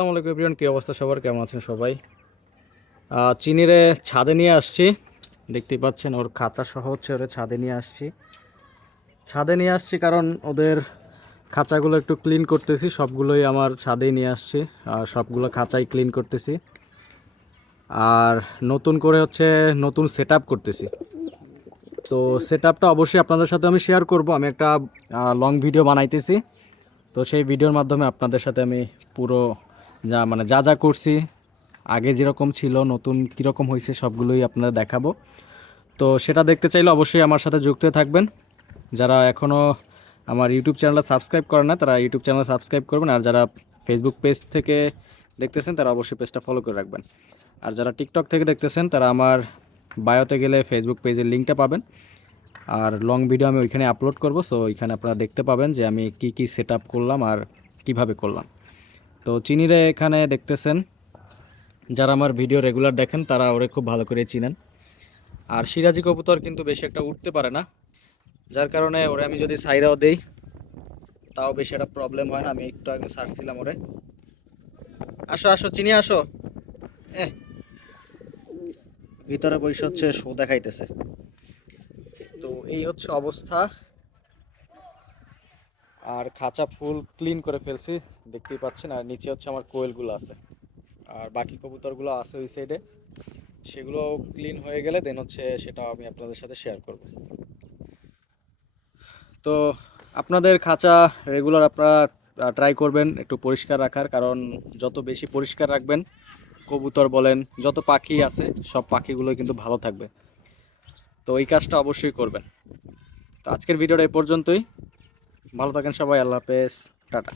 আসসালামু আলাইকুম এভরিওয়ান, কি অবস্থা সবার, কেমন আছেন সবাই? চিনিরে ছাদে নিয়ে আসছি। দেখতেই পাচ্ছেন ওর খাঁচা সহ হচ্ছে ওরে ছাদে নিয়ে আসছি কারণ ওদের খাঁচাগুলো একটু ক্লিন করতেছি। সবগুলোই আমার ছাদেই নিয়ে আসছি, সবগুলো খাঁচাই ক্লিন করতেছি। আর নতুন করে হচ্ছে নতুন সেট আপ করতেছি। তো সেট আপটা অবশ্যই আপনাদের সাথে আমি শেয়ার করব। আমি একটা লং ভিডিও বানাইতেছি। তো সেই ভিডিওর মাধ্যমে আপনাদের সাথে আমি পুরো যা যা করছি, আগে যেরকম ছিল নতুন কীরকম হয়েছে সবগুলোই আপনাদের দেখাবো। তো সেটা দেখতে চাইলে অবশ্যই আমার সাথে যুক্ত হয়ে থাকবেন। যারা এখনও আমার ইউটিউব চ্যানেলটা সাবস্ক্রাইব করে না তারা ইউটিউব চ্যানেল সাবস্ক্রাইব করবেন, আর যারা ফেসবুক পেজ থেকে দেখতেছেন তারা অবশ্যই পেজটা ফলো করে রাখবেন। আর যারা টিকটক থেকে দেখতেছেন তারা আমার বায়োতে গেলে ফেসবুক পেজের লিঙ্কটা পাবেন। আর লং ভিডিও আমি ওইখানে আপলোড করব, সো ওইখানে আপনারা দেখতে পাবেন যে আমি কি কি সেট আপ করলাম আর কিভাবে করলাম। তো চিনিরে এখানে দেখতেছেন, যারা আমার ভিডিও রেগুলার দেখেন তারা ওরে খুব ভালো করে চিনেন। আর সিরাজি কবুতর কিন্তু বেশি একটা উঠতে পারে না, যার কারণে ওরে আমি যদি সাইরাও দেই তাও বেশি একটা প্রবলেম হয় না। আমি একটু আগে ছাড়ছিলাম ওরে। আসো আসো চিনি আসো। এ ভিতরে বসে হচ্ছে শো দেখাইতেছে। তো এই হচ্ছে অবস্থা। আর খাঁচা ফুল ক্লিন করে ফেলছি, দেখতেই পাচ্ছেন। আর নিচে হচ্ছে আমার কোয়েলগুলো আছে, আর বাকি কবুতরগুলো আছে ওই সাইডে। সেগুলো ক্লিন হয়ে গেলে দেন হচ্ছে সেটা আমি আপনাদের সাথে শেয়ার করব। তো আপনাদের খাঁচা রেগুলার আপনারা ট্রাই করবেন একটু পরিষ্কার রাখার, কারণ যত বেশি পরিষ্কার রাখবেন, কবুতর বলেন যত পাখি আছে সব পাখিগুলো কিন্তু ভালো থাকবে। তো এই কাজটা অবশ্যই করবেন। তো আজকের ভিডিওটা এই পর্যন্তই। ভালো থাকেন সবাই, আল্লাহ হাফেজ, টাটা।